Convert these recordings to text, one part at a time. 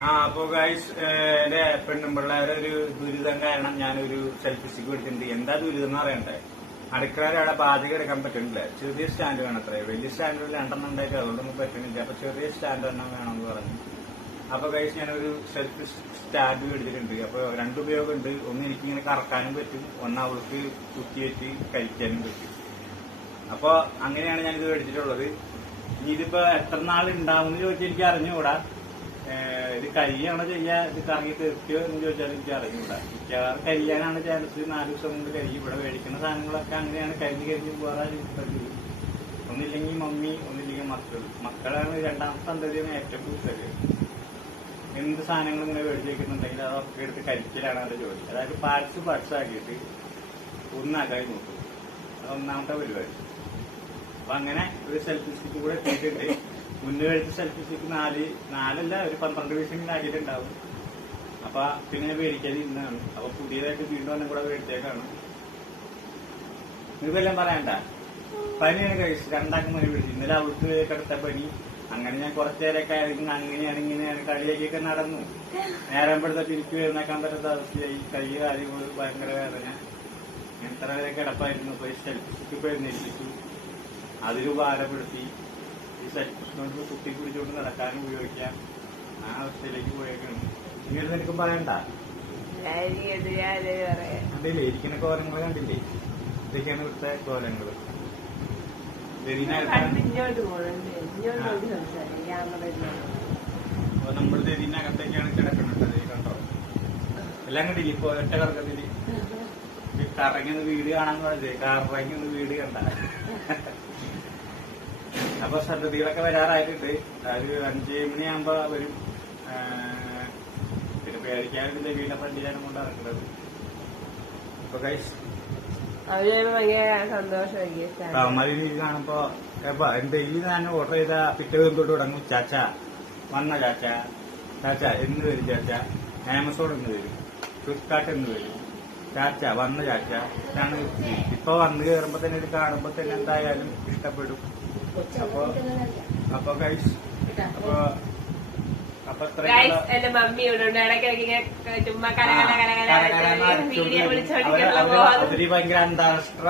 അപ്പൊ ഗൈസ് എന്റെ പെണ്ണുമ്പിള്ളേരെ ഒരു ദുരിതം കാരണം ഞാനൊരു സെൽഫി സ്റ്റിക്ക് മേടിച്ചിട്ടുണ്ട്. എന്താ ദുരിതം എന്ന് പറയണ്ടേ, അടുക്കളയിൽ അവിടെ പാചകം എടുക്കാൻ പറ്റുന്നില്ല. ചെറിയ സ്റ്റാൻഡ് വേണം, അത്രേ വലിയ സ്റ്റാൻഡ് രണ്ടെണ്ണം ഉണ്ടായിട്ട് അതുകൊണ്ടൊന്നും പറ്റുന്നില്ല. അപ്പൊ ചെറിയ സ്റ്റാൻഡ് തന്നെ വേണമെന്ന് പറഞ്ഞു. അപ്പൊ ഗൈസ് ഞാനൊരു സെൽഫി സ്റ്റാൻഡ് മേടിച്ചിട്ടുണ്ട്. അപ്പൊ രണ്ടുപയോഗം ഉണ്ട്. ഒന്ന് എനിക്കിങ്ങനെ കറക്കാനും പറ്റും, ഒന്ന് അവൾക്ക് കുത്തിവെച്ച് കഴിക്കാനും പറ്റും. അപ്പൊ അങ്ങനെയാണ് ഞാനിത് മേടിച്ചിട്ടുള്ളത്. ഇനി ഇതിപ്പോ എത്ര നാൾ ഉണ്ടാവും എന്ന് ചോദിച്ചാൽ എനിക്ക് അറിഞ്ഞുകൂടാ. ഇത് കരിയാണോ ചെയ്യാ, ഇത് കറങ്ങി തീർക്കുകയോ എന്ന് ചോദിച്ചാൽ എനിക്ക് അറിഞ്ഞൂടാ. മിക്കവാറും കരിയാനാണ് ചാൻസ്. 4 ദിവസം കൊണ്ട് കരി. ഇവിടെ മേടിക്കുന്ന സാധനങ്ങളൊക്കെ അങ്ങനെയാണ്, കരിഞ്ഞ് പോകാൻ പറ്റുള്ളൂ. ഒന്നില്ലെങ്കിൽ മമ്മി, ഒന്നില്ലെങ്കിൽ മക്കളാണ് രണ്ടാമത്തെ സന്തതിയാണ് ഏറ്റവും കൂടുതൽ. എന്ത് സാധനങ്ങൾ ഇങ്ങനെ മേടിച്ച് വെക്കുന്നുണ്ടെങ്കിൽ അതൊക്കെ എടുത്ത് കരിക്കലാണ് അവരുടെ ജോലി. അതായത് പാർട്സ് ആക്കിയിട്ട് ഒന്നാക്കായി നോക്കും. അത് ഒന്നാമത്തെ പരിപാടി. അപ്പൊ അങ്ങനെ ഒരു സെൽഫി സ്റ്റിക്ക് കൂടെ എത്തിയിട്ടുണ്ട്. മുന്നേ കഴിച്ച സെൽഫി സ്റ്റിക്ക് 4 ഒരു 12 പീസെങ്കിലും ആക്കിയിട്ടുണ്ടാവും. അപ്പൊ പിന്നെ മേടിക്കാൻ ഇന്നാണ്. അപ്പൊ പുതിയതായിട്ട് വീണ്ടും ഒന്നും കൂടെ മേടിച്ചേക്കാണ്. ഇതെല്ലാം പറയണ്ട, പനിയാണ് കഴിച്ചു. 2 മണി പിടിച്ചു. ഇന്നലെ അവൾക്ക് കിടത്ത പനി. അങ്ങനെ ഞാൻ കുറച്ചേരൊക്കെ അങ്ങനെയാണ് ഇങ്ങനെയാണ് കളിയാക്കിയൊക്കെ നടന്നു. നേരം പെടുത്ത തിരിച്ചു എഴുന്നേക്കാൻ പറ്റാത്ത അവസ്ഥയായി. കൈ കാര്യങ്ങൾ ഭയങ്കര വേദന. എത്ര വരെ കിടപ്പായിരുന്നു. പോയി സെൽഫി സ്റ്റിക്ക് എഴുന്നേൽപ്പിച്ചു. അതിൽ ഭാരപ്പെടുത്തി. ഈ സെൽഫി കൊണ്ട് കുത്തി പിടിച്ചുകൊണ്ട് നടക്കാനും ഉപയോഗിക്കാം. ആ അവസ്ഥയിലേക്ക് പോയേക്കാണ്. ഇങ്ങനെ എനിക്കും പറയണ്ട. കണ്ടില്ലേ ഇരിക്കുന്ന കോലങ്ങൾ കണ്ടില്ലേ? ഇതൊക്കെയാണ് ഇവിടുത്തെ കോലങ്ങൾ. അപ്പൊ നമ്മൾ ഇതിനകത്തേക്കാണ് കിടക്കുന്നത്. കണ്ടോ, എല്ലാം കണ്ടില്ലേ? ഇപ്പൊ ഒറ്റ കറക്കത്തില് കറങ്ങുന്ന വീട് കാണാൻ പാടില്ലേ? കറങ്ങുന്ന വീട് കണ്ട. അപ്പൊ സന്തതികളൊക്കെ വരാറായിട്ടുണ്ട്. ഒരു 5 മണിയാകുമ്പോ വരും. പിന്നെ പേടിക്കാനില്ല, വീടിന്റെ ഫ്രണ്ടിലാണ് കൊണ്ട് നടക്കുന്നത്. അപ്പൊ ഗൈസ് അവന്മാര് കാണുമ്പോ ഡെയിലി ഞാൻ ഓർഡർ ചെയ്ത പിറ്റേ ദിവസം തൊട്ട് തുടങ്ങും. ചാച്ച വന്ന ചാച്ച എന്ന് വരും. ചാച്ച ആമസോൺ എന്ന് വരും, ഫ്ലിപ്കാർട്ട് എന്ന് വരും. ചാച്ച വന്ന ചാച്ച ഇതാണ്. ഇപ്പൊ വന്ന് കയറുമ്പോ തന്നെ ഇത് കാണുമ്പോ തന്നെ എന്തായാലും ഇഷ്ടപ്പെടും. അപ്പൊ ഗൈസ് എന്റെ മമ്മി ഒത്തിരി ഭയങ്കര അന്താരാഷ്ട്ര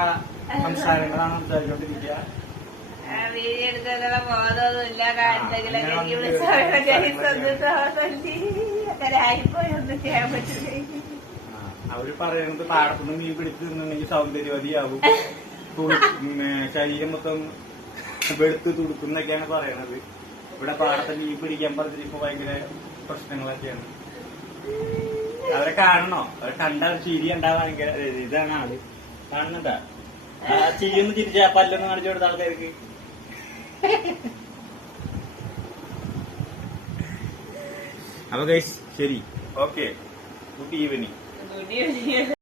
സംസാരങ്ങളാണ് സംസാരിച്ചോണ്ടിരിക്കുക. വീഡിയോ എടുക്കുന്ന ബോധമൊന്നുമില്ല. ഒന്നും ചെയ്യാൻ പറ്റില്ല. അവര് പറയുന്നത് പാടത്തുനിന്ന് മീൻ പിടിച്ചു നിന്നുണ്ടെങ്കിൽ സൗന്ദര്യവതിയാവും, ശരീരം മൊത്തം വെളുത്ത് തുടുക്കുന്നൊക്കെയാണ് പറയണത്. ഇവിടെ പാടത്തെ മീൻ പിടിക്കാൻ പറഞ്ഞിട്ട് ഇപ്പൊ ഭയങ്കര പ്രശ്നങ്ങളൊക്കെയാണ്. അവരെ കാണണോ? അവരെ കണ്ട ചിരി ഉണ്ടാവാൻ ഭയങ്കര ഇതാണ്. ആള് കാണുന്നുണ്ടാ? ചിരിയൊന്ന് ചിരിച്ചാ പല്ലൊന്ന് കാണിച്ചു കൊടുത്ത ആൾക്കാർക്ക്. അപ്പൊ ഗൈസ് ശരി, ഓക്കെ, ഗുഡ് ഈവനിങ്.